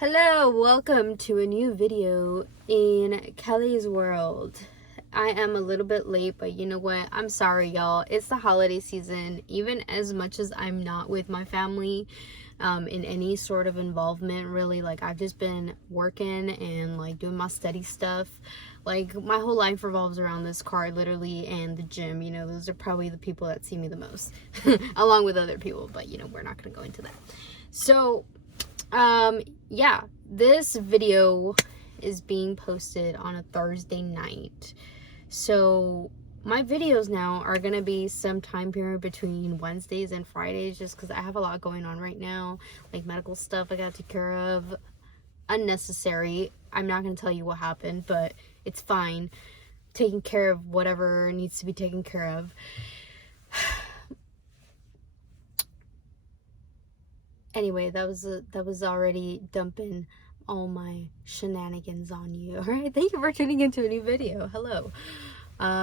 Hello, welcome to a new video in Kelly's world. I am a little bit late, but you know what? I'm sorry, y'all. It's the holiday season. Even as much as I'm not with my family in any sort of involvement, really, like I've just been working and like doing my steady stuff. Like my whole life revolves around this car, literally, and the gym. You know, those are probably the people that see me the most, along with other people, but you know, we're not going to go into that. So, yeah, this video is being posted on a Thursday night. So my videos now are gonna be some time period between Wednesdays and Fridays, just because I have a lot going on right now, like medical stuff I gotta take care of, unnecessary. I'm not gonna tell you what happened, but it's fine. Taking care of whatever needs to be taken care of. Anyway, that was already dumping all my shenanigans on you. All right, thank you for tuning into a new video. Hello.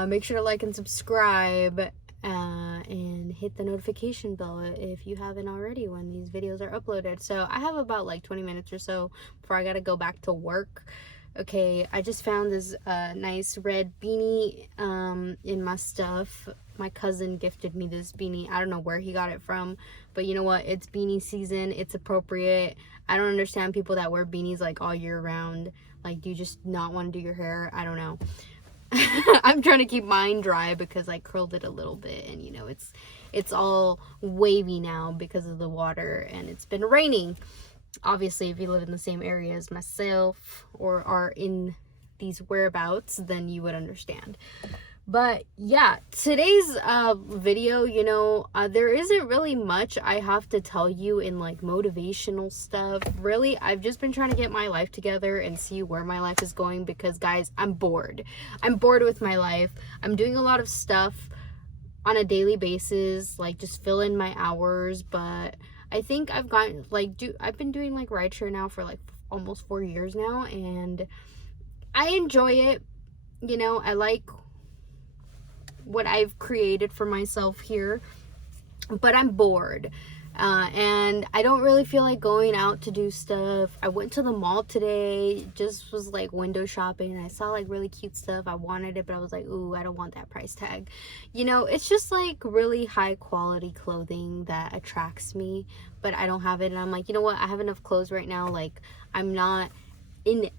Make sure to like and subscribe and hit the notification bell if you haven't already when these videos are uploaded. So I have about like 20 minutes or so before I gotta go back to work. Okay, I just found this nice red beanie in my stuff. My cousin gifted me this beanie. I don't know where he got it from, but you know what? It's beanie season. It's appropriate. I don't understand people that wear beanies like all year round. Like, do you just not want to do your hair? I don't know. I'm trying to keep mine dry because I curled it a little bit, and you know, it's all wavy now because of the water, and it's been raining. Obviously, if you live in the same area as myself or are in these whereabouts, then you would understand. But yeah, today's video, you know, there isn't really much I have to tell you in like motivational stuff. Really, I've just been trying to get my life together and see where my life is going because, guys, I'm bored. I'm bored with my life. I'm doing a lot of stuff on a daily basis, like just fill in my hours, but I think I've gotten like I've been doing like rideshare now for like almost 4 years now, and I enjoy it. You know, I like what I've created for myself here, but I'm bored. And I don't really feel like going out to do stuff. I went to the mall today, just was like window shopping. I saw like really cute stuff. I wanted it, but I was like, ooh, I don't want that price tag. You know, it's just like really high quality clothing that attracts me, but I don't have it. And I'm like, you know what? I have enough clothes right now. Like, I'm not in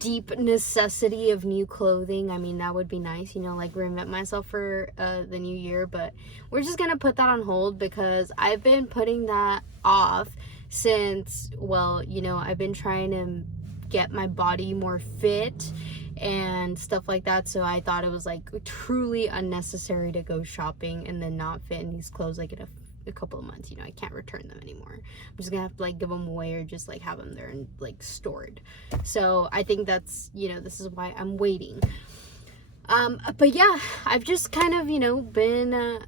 deep necessity of new clothing. I mean, that would be nice, you know, like reinvent myself for the new year, but we're just gonna put that on hold because I've been putting that off since, well, you know, I've been trying to get my body more fit and stuff like that, so I thought it was like truly unnecessary to go shopping and then not fit in these clothes like in a couple of months. You know, I can't return them anymore. I'm just gonna have to like give them away or just like have them there and like stored. So I think that's, you know, this is why I'm waiting. But yeah, I've just kind of, you know, been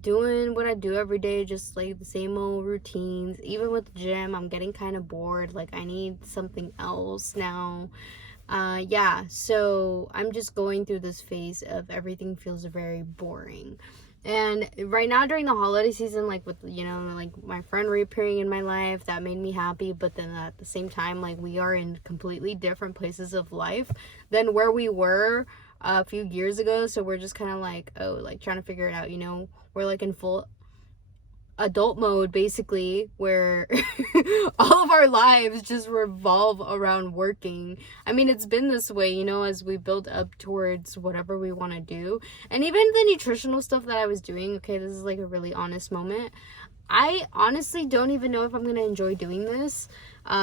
doing what I do every day, just like the same old routines. Even with the gym, I'm getting kind of bored. Like, I need something else now. Yeah, so I'm just going through this phase of everything feels very boring. And right now during the holiday season, like with, you know, like my friend reappearing in my life, that made me happy. But then at the same time, like we are in completely different places of life than where we were a few years ago. So we're just kind of like, oh, like trying to figure it out, you know. We're like in full adult mode basically, where all of our lives just revolve around working. I mean, it's been this way, you know, as we build up towards whatever we want to do. And even the nutritional stuff that I was doing, okay, this is like a really honest moment, I honestly don't even know if I'm gonna enjoy doing this,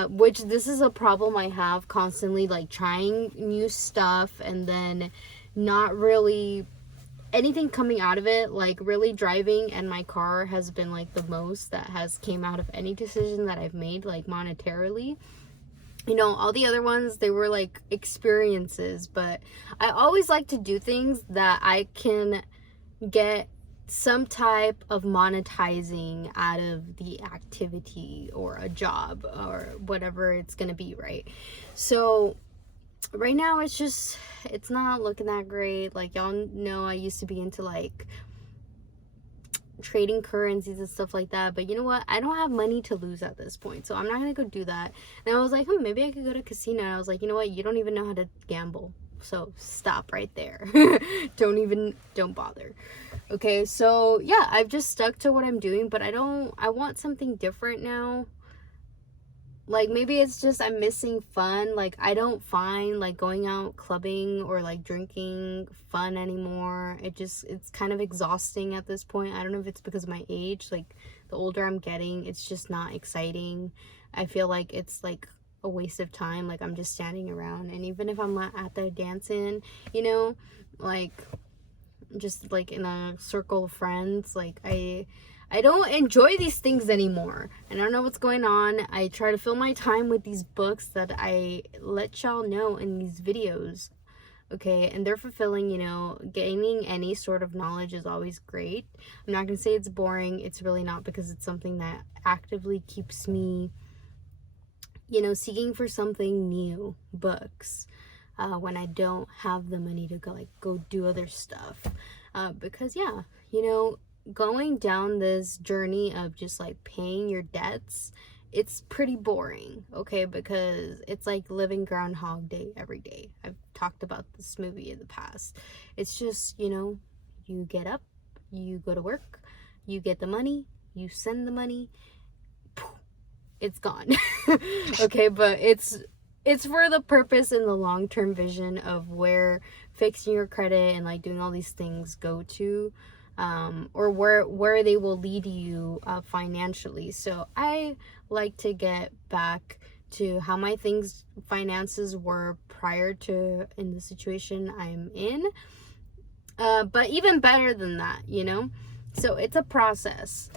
which this is a problem I have constantly, like trying new stuff and then not really anything coming out of it. Like really driving and my car has been like the most that has came out of any decision that I've made, like monetarily. You know, all the other ones, they were like experiences, but I always like to do things that I can get some type of monetizing out of the activity or a job or whatever it's gonna be, right? So right now it's not looking that great. Like, y'all know I used to be into like trading currencies and stuff like that. But you know what? I don't have money to lose at this point, so I'm not gonna go do that. And I was like, maybe I could go to a casino. And I was like, you know what? You don't even know how to gamble, so stop right there. Don't bother. Okay, so yeah, I've just stuck to what I'm doing, but I want something different now. Like, maybe it's just I'm missing fun. Like, I don't find like going out clubbing or like drinking fun anymore. It's kind of exhausting at this point. I don't know if it's because of my age. Like, the older I'm getting, it's just not exciting. I feel like it's like a waste of time. Like, I'm just standing around, and even if I'm not at the dancing, you know, like just like in a circle of friends, like I don't enjoy these things anymore. And I don't know what's going on. I try to fill my time with these books that I let y'all know in these videos. Okay, and they're fulfilling, you know. Gaining any sort of knowledge is always great. I'm not gonna say it's boring. It's really not, because it's something that actively keeps me, you know, seeking for something new. Books. When I don't have the money to go do other stuff. Because yeah, you know, going down this journey of just like paying your debts, it's pretty boring, okay? Because it's like living Groundhog Day every day. I've talked about this movie in the past. It's just, you know, you get up, you go to work, you get the money, you send the money, it's gone. Okay, but it's for the purpose and the long-term vision of where fixing your credit and like doing all these things go to, or where they will lead you financially. So I like to get back to how my finances were prior to in the situation I'm in, but even better than that, you know. So it's a process.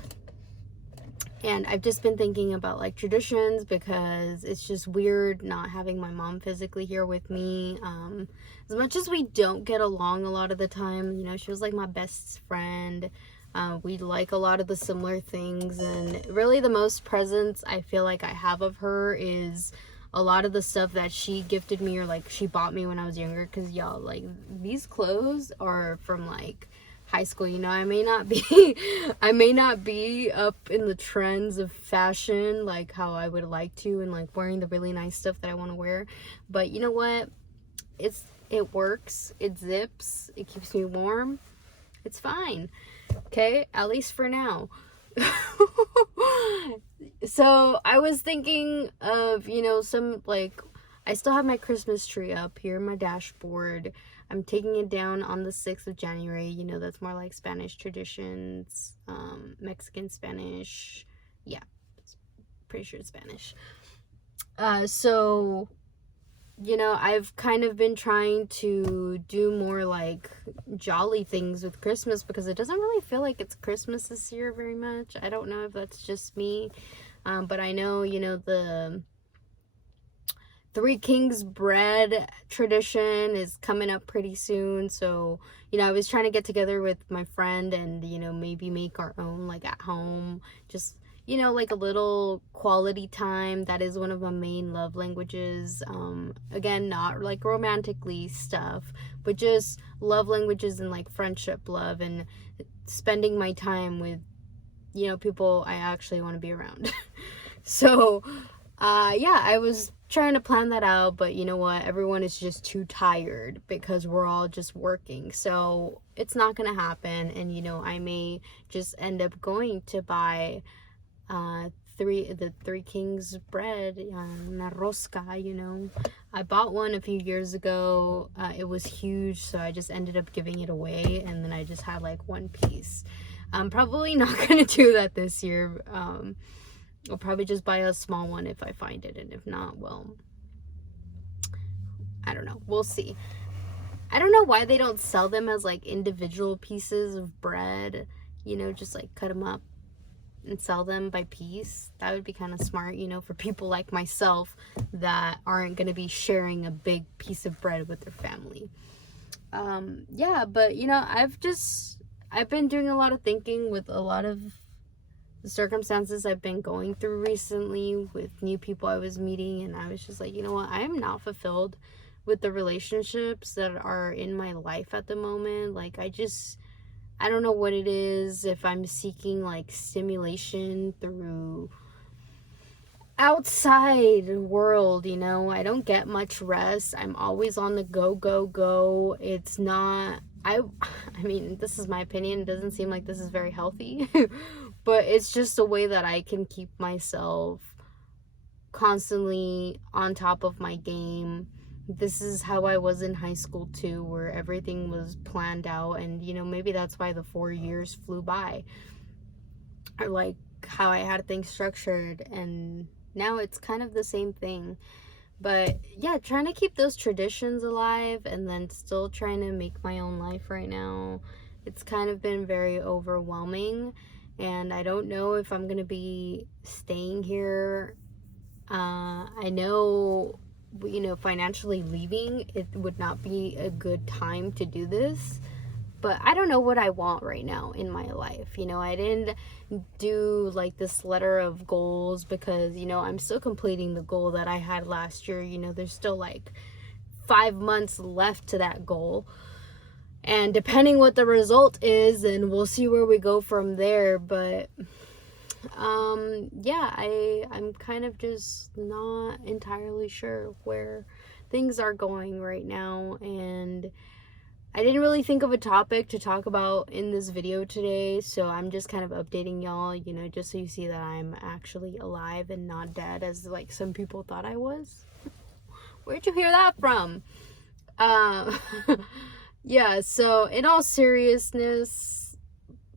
And I've just been thinking about like traditions, because it's just weird not having my mom physically here with me. As much as we don't get along a lot of the time, you know, she was like my best friend. We like a lot of the similar things, and really the most presence I feel like I have of her is a lot of the stuff that she gifted me, or like she bought me when I was younger. Because y'all, like, these clothes are from like high school, you know. I may not be up in the trends of fashion like how I would like to, and like wearing the really nice stuff that I want to wear, but you know what, it works, it zips, it keeps me warm, it's fine, okay, at least for now. So I was thinking of, you know, some like, I still have my Christmas tree up here in my dashboard. I'm taking it down on the 6th of January. You know, that's more like Spanish traditions, Mexican Spanish. Yeah, pretty sure it's Spanish. So, you know, I've kind of been trying to do more like jolly things with Christmas, because it doesn't really feel like it's Christmas this year very much. I don't know if that's just me, but I know, you know, the Three Kings bread tradition is coming up pretty soon. So, you know, I was trying to get together with my friend and, you know, maybe make our own like at home. Just, you know, like a little quality time. That is one of my main love languages. Again, not like romantically stuff, but just love languages and like friendship love, and spending my time with, you know, people I actually want to be around. So, yeah, I was trying to plan that out, but you know what, everyone is just too tired because we're all just working, so it's not gonna happen. And you know, I may just end up going to buy the Three Kings bread, na rosca, you know. I bought one a few years ago. It was huge, so I just ended up giving it away, and then I just had like one piece. I'm probably not gonna do that this year. I'll probably just buy a small one if I find it, and if not, well, I don't know. We'll see. I don't know why they don't sell them as like individual pieces of bread, you know, just like cut them up and sell them by piece. That would be kind of smart, you know, for people like myself that aren't going to be sharing a big piece of bread with their family. Yeah, but you know, I've been doing a lot of thinking with a lot of the circumstances I've been going through recently with new people I was meeting, and I was just like, you know what, I am not fulfilled with the relationships that are in my life at the moment. Like, I don't know what it is, if I'm seeking like stimulation through outside world, you know. I don't get much rest. I'm always on the go, go, go. It's not, I mean, this is my opinion. It doesn't seem like this is very healthy, but it's just a way that I can keep myself constantly on top of my game. This is how I was in high school too, where everything was planned out, and you know, maybe that's why the 4 years flew by, or like how I had things structured, and now it's kind of the same thing. But yeah, trying to keep those traditions alive and then still trying to make my own life right now. It's kind of been very overwhelming, and I don't know if I'm gonna be staying here. I know, you know, financially leaving, it would not be a good time to do this, but I don't know what I want right now in my life. You know, I didn't do like this letter of goals because, you know, I'm still completing the goal that I had last year. You know, there's still like 5 months left to that goal. And depending what the result is, then we'll see where we go from there. But yeah, I'm kind of just not entirely sure where things are going right now, and I didn't really think of a topic to talk about in this video today, so I'm just kind of updating y'all, you know, just so you see that I'm actually alive and not dead as like some people thought I was. Where'd you hear that from? Yeah, so in all seriousness,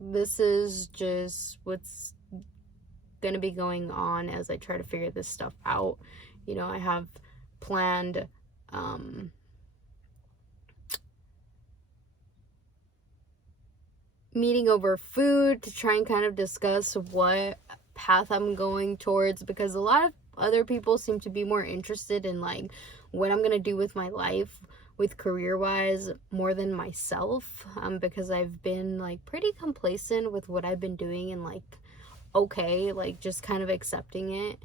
this is just what's gonna be going on as I try to figure this stuff out. You know, I have planned meeting over food to try and kind of discuss what path I'm going towards, because a lot of other people seem to be more interested in like what I'm gonna do with my life, with career wise, more than myself, because I've been like pretty complacent with what I've been doing, and like okay, like just kind of accepting it,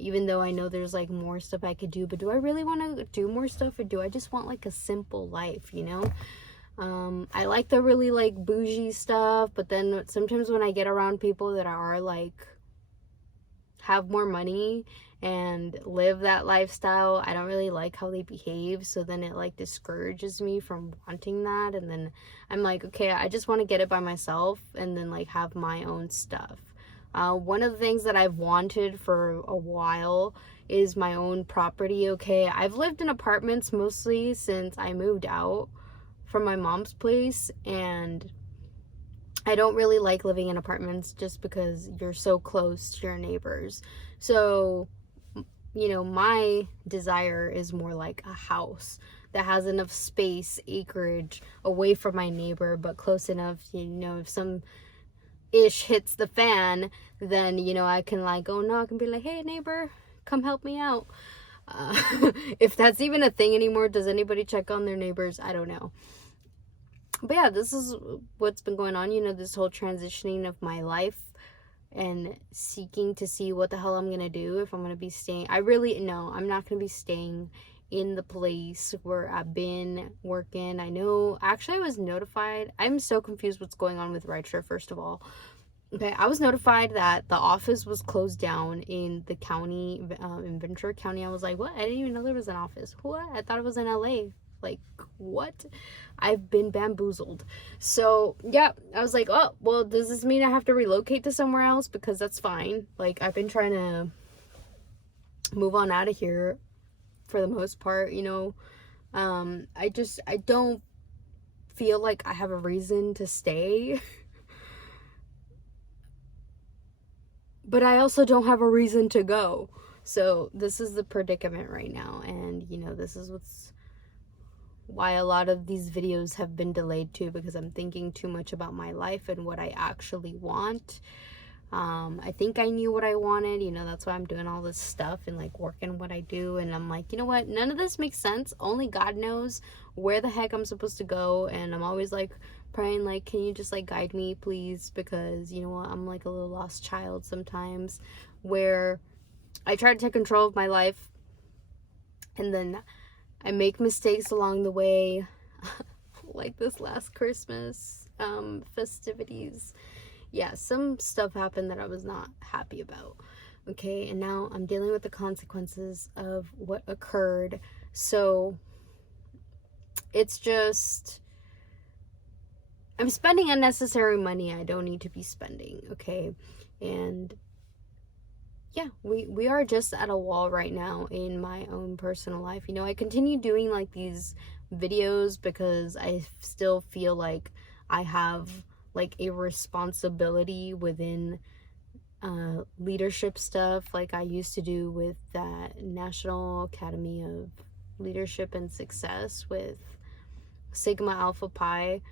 even though I know there's like more stuff I could do. But do I really want to do more stuff, or do I just want like a simple life, you know? I like the really like bougie stuff, but then sometimes when I get around people that are like have more money and live that lifestyle, I don't really like how they behave, so then it like discourages me from wanting that. And then I'm like, okay, I just want to get it by myself and then like have my own stuff. One of the things that I've wanted for a while is my own property. Okay, I've lived in apartments mostly since I moved out from my mom's place, and I don't really like living in apartments just because you're so close to your neighbors. So, you know, my desire is more like a house that has enough space, acreage, away from my neighbor, but close enough, you know, if some ish hits the fan, then, you know, I can like go knock and be like, hey neighbor, come help me out. If that's even a thing anymore. Does anybody check on their neighbors? I don't know. But yeah, this is what's been going on, you know, this whole transitioning of my life and seeking to see what the hell I'm gonna do, if I'm gonna be staying. I'm not gonna be staying in the place where I've been working. I know, actually I was notified. I'm so confused what's going on with rideshare, first of all. Okay, I was notified that the office was closed down in the county, in Ventura County. I was like, what? I didn't even know there was an office. What? I thought it was in LA. Like, what? I've been bamboozled. So yeah, I was like, oh well, does this mean I have to relocate to somewhere else? Because that's fine. Like, I've been trying to move on out of here for the most part, you know. I don't feel like I have a reason to stay. But I also don't have a reason to go. So this is the predicament right now, and you know, this is why a lot of these videos have been delayed too, because I'm thinking too much about my life and what I actually want. I think I knew what I wanted, you know, that's why I'm doing all this stuff and like working what I do, and I'm like, you know what, none of this makes sense. Only God knows where the heck I'm supposed to go, and I'm always like praying like, can you just like guide me please, because you know what, I'm like a little lost child sometimes, where I try to take control of my life and then I make mistakes along the way. Like this last Christmas, festivities. Yeah, some stuff happened that I was not happy about. Okay, and now I'm dealing with the consequences of what occurred. So it's just, I'm spending unnecessary money I don't need to be spending, okay? And yeah, we are just at a wall right now in my own personal life. You know, I continue doing like these videos because I still feel like I have like a responsibility within leadership stuff like I used to do with that National Academy of Leadership and Success with Sigma Alpha Pi,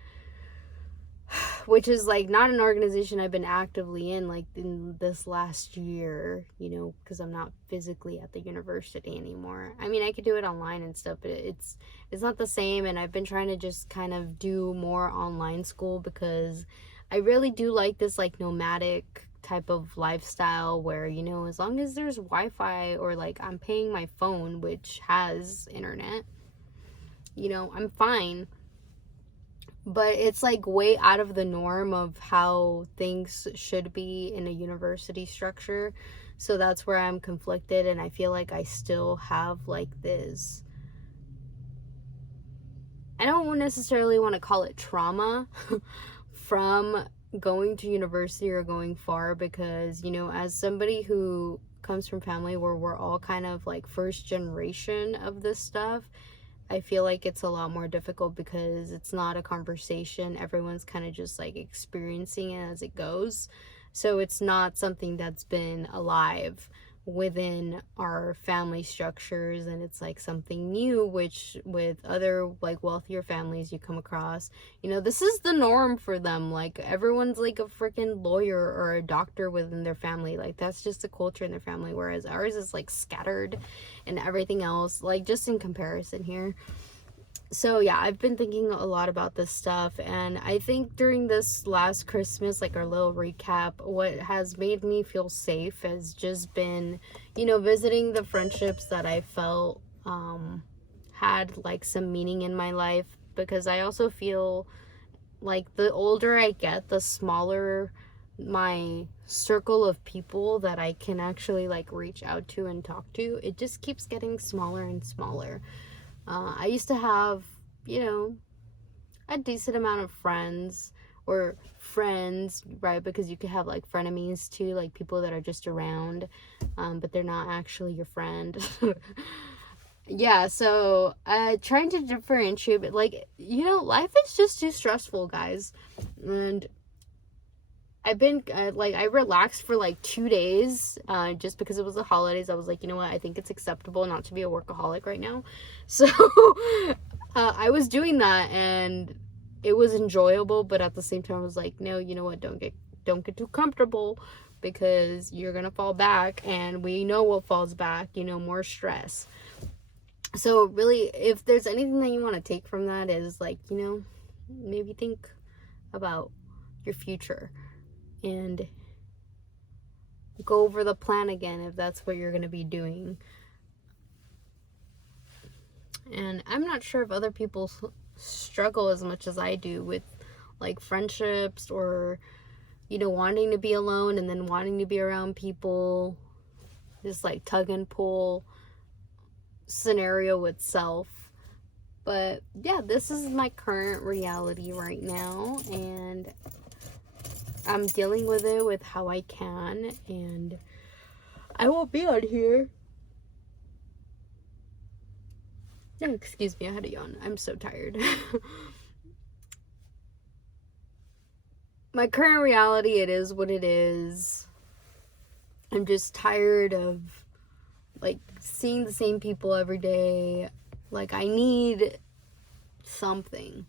which is like not an organization I've been actively in like in this last year, you know, because I'm not physically at the university anymore. I mean, I could do it online and stuff, but it's not the same. And I've been trying to just kind of do more online school because I really do like this like nomadic type of lifestyle where, you know, as long as there's Wi-Fi or like I'm paying my phone, which has internet, you know, I'm fine. But it's like way out of the norm of how things should be in a university structure. So that's where I'm conflicted, and I feel like I still have like this, I don't necessarily want to call it trauma from going to university or going far, because, you know, as somebody who comes from family where we're all kind of like first generation of this stuff, I feel like it's a lot more difficult because it's not a conversation. Everyone's kind of just like experiencing it as it goes. So it's not something that's been alive within our family structures, and it's like something new, which with other like wealthier families you come across, you know, this is the norm for them. Like everyone's like a freaking lawyer or a doctor within their family. Like that's just the culture in their family, whereas ours is like scattered and everything else, like just in comparison here. So yeah, I've been thinking a lot about this stuff, and I think during this last Christmas, like our little recap, what has made me feel safe has just been, you know, visiting the friendships that I felt had like some meaning in my life, because I also feel like the older I get, the smaller my circle of people that I can actually like reach out to and talk to. It just keeps getting smaller and smaller. I used to have, you know, a decent amount of friends, or friends, right? Because you could have like frenemies too, like people that are just around, but they're not actually your friend. Yeah, so trying to differentiate, but like, you know, life is just too stressful, guys. And I've been like, I relaxed for like 2 days just because it was the holidays. I was like, you know what, I think it's acceptable not to be a workaholic right now. So I was doing that, and it was enjoyable, but at the same time I was like, no, you know what, don't get too comfortable, because you're gonna fall back, and we know what falls back, you know, more stress. So really, if there's anything that you want to take from that, is like, you know, maybe think about your future and go over the plan again if that's what you're going to be doing. And I'm not sure if other people struggle as much as I do with like friendships, or, you know, wanting to be alone and then wanting to be around people, this like tug and pull scenario itself. But yeah, this is my current reality right now, and I'm dealing with it with how I can, and I won't be on here. No, excuse me, I had a yawn. I'm so tired. My current reality, it is what it is. I'm just tired of like seeing the same people every day. Like I need something.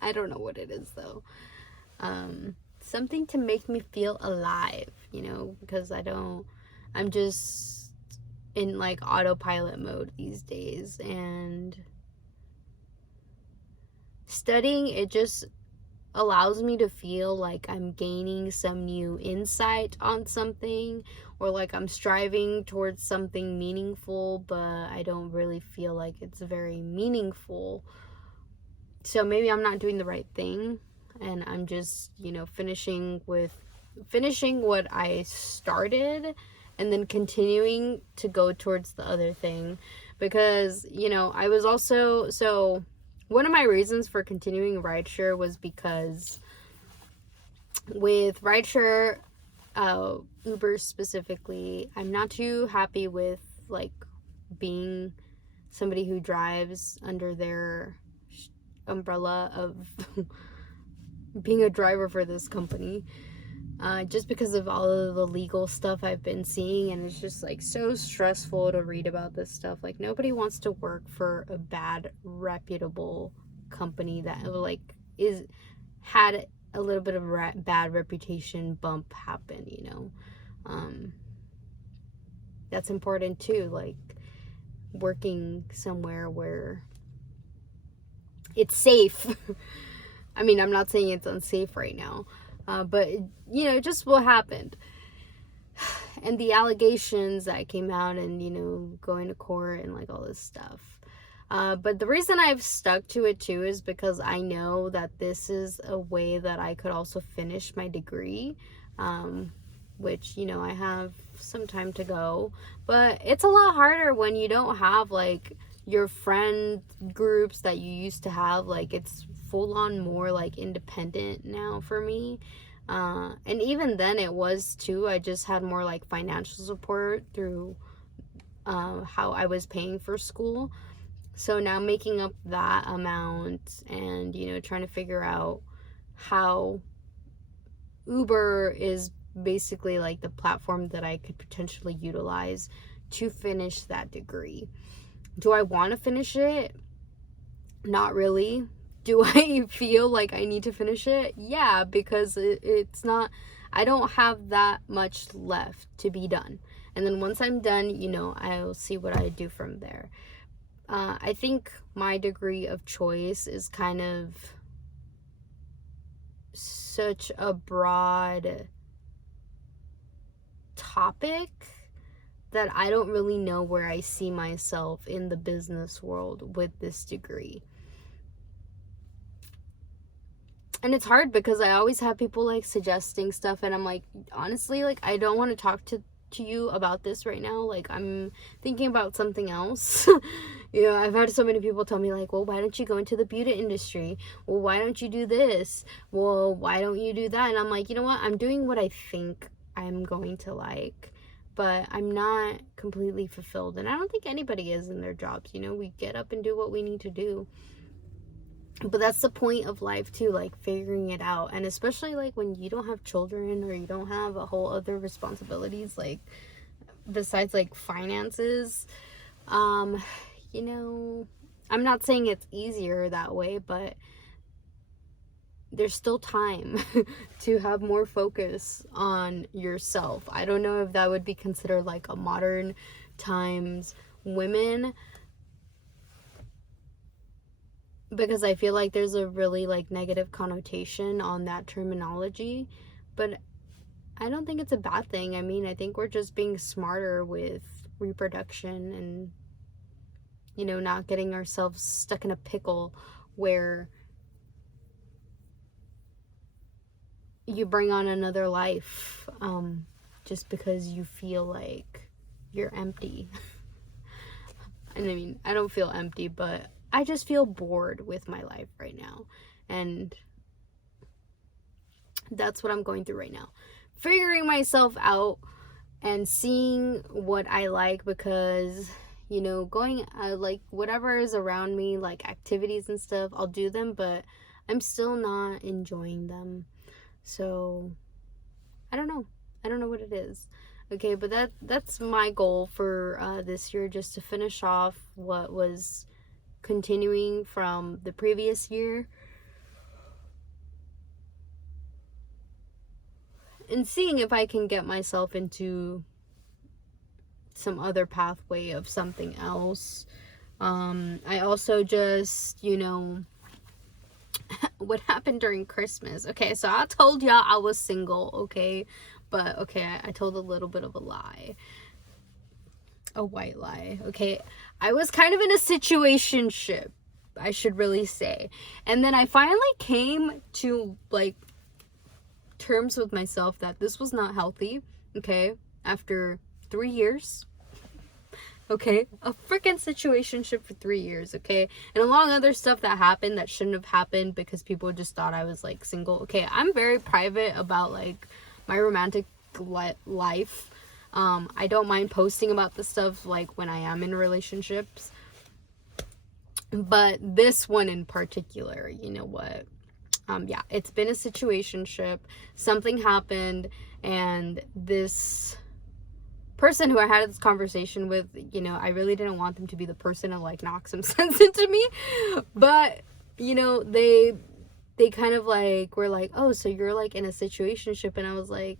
I don't know what it is though. Something to make me feel alive, you know, because I'm just in like autopilot mode these days, and studying, it just allows me to feel like I'm gaining some new insight on something, or like I'm striving towards something meaningful, but I don't really feel like it's very meaningful. So maybe I'm not doing the right thing. and I'm just, finishing what I started, and then continuing to go towards the other thing. Because, I was also, so one of my reasons for continuing rideshare was because with rideshare, Uber specifically, I'm not too happy with, like, being somebody who drives under their umbrella of being a driver for this company. Just because of all of the legal stuff I've been seeing, and it's just like so stressful to read about this stuff. Like, nobody wants to work for a bad, reputable company that like had a little bit of bad reputation bump happen, that's important too, like working somewhere where it's safe. I mean, I'm not saying it's unsafe right now, but just what happened and the allegations that came out, and going to court and like all this stuff. But the reason I've stuck to it too is because I know that this is a way that I could also finish my degree, which, I have some time to go. But it's a lot harder when you don't have, like, your friend groups that you used to have. Like, it's full on more, like, independent now for me. And even then it was too. I just had more, like, financial support through how I was paying for school. So now making up that amount and, trying to figure out how Uber is basically like the platform that I could potentially utilize to finish that degree. Do I want to finish it? Not really. Do I feel like I need to finish it? Yeah, because it's not, I don't have that much left to be done. And then once I'm done, I'll see what I do from there. I think my degree of choice is kind of such a broad topic that I don't really know where I see myself in the business world with this degree. And it's hard because I always have people like suggesting stuff, and I'm like, honestly, like, I don't want to talk to you about this right now. Like, I'm thinking about something else. I've had so many people tell me, like, well, why don't you go into the beauty industry? Well, why don't you do this? Well, why don't you do that? And I'm like, you know what? I'm doing what I think I'm going to like, but I'm not completely fulfilled. And I don't think anybody is in their jobs. We get up and do what we need to do. But that's the point of life too, like figuring it out. And especially like when you don't have children or you don't have a whole other responsibilities, like besides like finances. I'm not saying it's easier that way, but there's still time to have more focus on yourself. I don't know if that would be considered like a modern times women, because I feel like there's a really like negative connotation on that terminology, but I don't think it's a bad thing. I mean, I think we're just being smarter with reproduction and, not getting ourselves stuck in a pickle where you bring on another life just because you feel like you're empty. And I mean, I don't feel empty, but I just feel bored with my life right now. And that's what I'm going through right now. Figuring myself out and seeing what I like, because, going like whatever is around me, like activities and stuff, I'll do them, but I'm still not enjoying them. So I don't know what it is. Okay, but that's my goal for this year, just to finish off what was continuing from the previous year and seeing if I can get myself into some other pathway of something else. I also just, what happened during Christmas. Okay, so I told y'all I was single, okay? But, okay, I told a little bit of a lie. A white lie, okay? I was kind of in a situationship, I should really say. And then I finally came to like terms with myself that this was not healthy, okay? After 3 years, okay? A freaking situationship for 3 years, okay? And along other stuff that happened that shouldn't have happened because people just thought I was like single. Okay, I'm very private about like my romantic life. I don't mind posting about this stuff like when I am in relationships. But this one in particular, you know what? Yeah, it's been a situationship. Something happened, and this person who I had this conversation with, you know, I really didn't want them to be the person to like knock some sense into me. But, you know, they kind of like were like, oh, so you're like in a situationship, and I was like,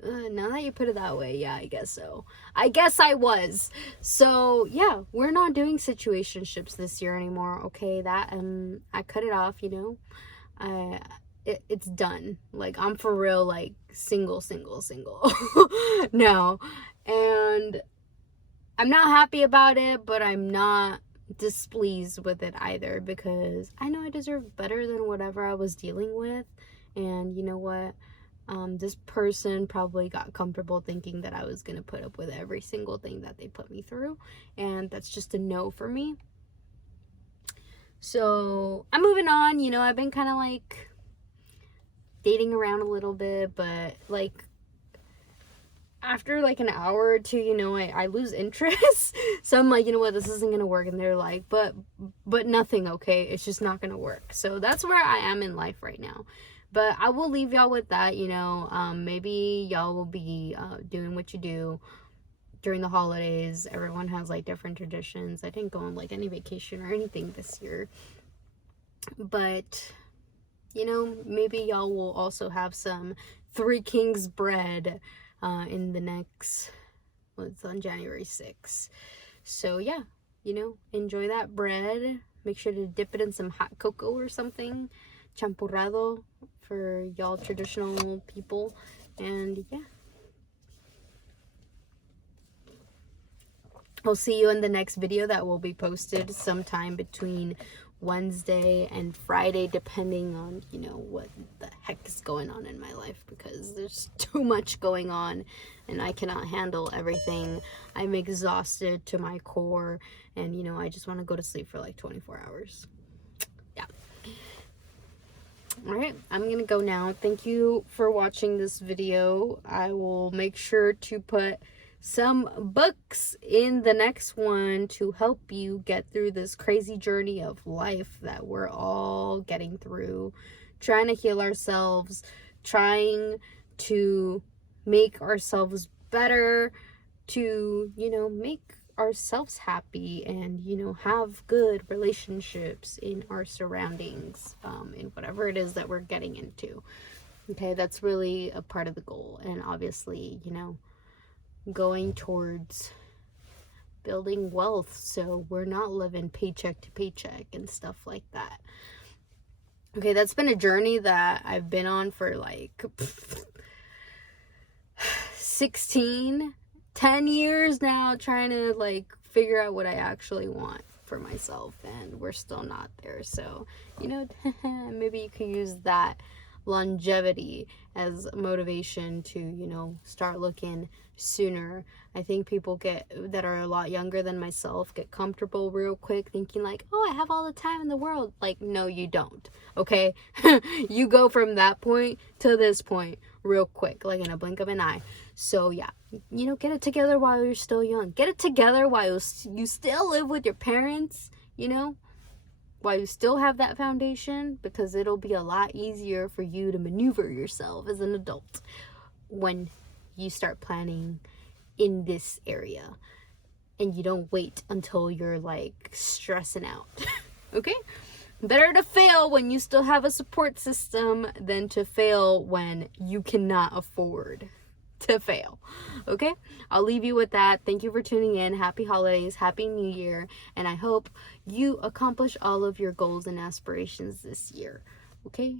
now that you put it that way, yeah, I guess so. I guess I was. So yeah, we're not doing situationships this year anymore. Okay, that I cut it off. You know, it's done. Like I'm for real, like single. No, and I'm not happy about it, but I'm not displeased with it either because I know I deserve better than whatever I was dealing with, and you know what? This person probably got comfortable thinking that I was going to put up with every single thing that they put me through. And that's just a no for me. So I'm moving on. You know, I've been kind of like dating around a little bit, but like after like an hour or two, you know, I lose interest. So I'm like, you know what, this isn't going to work. And they're like, but nothing, okay? It's just not going to work. So that's where I am in life right now. But I will leave y'all with that, you know. Maybe y'all will be doing what you do during the holidays. Everyone has like different traditions. I didn't go on like any vacation or anything this year. But, you know, maybe y'all will also have some Three Kings bread in the next, well, it's on January 6th. So yeah, you know, enjoy that bread. Make sure to dip it in some hot cocoa or something. Champurrado for y'all traditional people. And yeah, I'll see you in the next video that will be posted sometime between Wednesday and Friday, depending on, you know, what the heck is going on in my life, because there's too much going on and I cannot handle everything. I'm exhausted to my core, and you know, I just want to go to sleep for like 24 hours. Yeah. Alright, I'm gonna go now. Thank you for watching this video. I will make sure to put some books in the next one to help you get through this crazy journey of life that we're all getting through, trying to heal ourselves, trying to make ourselves better, to, you know, make ourselves happy, and, you know, have good relationships in our surroundings, in whatever it is that we're getting into. Okay, that's really a part of the goal. And obviously, you know, going towards building wealth so we're not living paycheck to paycheck and stuff like that. Okay, that's been a journey that I've been on for like 10 years now, trying to like figure out what I actually want for myself, and we're still not there. So, you know, maybe you can use that longevity as motivation to, you know, start looking sooner. I think people that are a lot younger than myself get comfortable real quick, thinking like, oh, I have all the time in the world. Like, no, you don't. Okay. You go from that point to this point real quick, like in a blink of an eye. So yeah, you know, get it together while you're still young. Get it together while you still live with your parents, you know, while you still have that foundation, because it'll be a lot easier for you to maneuver yourself as an adult when you start planning in this area, and you don't wait until you're like stressing out. Okay? Better to fail when you still have a support system than to fail when you cannot afford to fail. Okay? I'll leave you with that. Thank you for tuning in. Happy holidays, happy new year, and I hope you accomplish all of your goals and aspirations this year. Okay?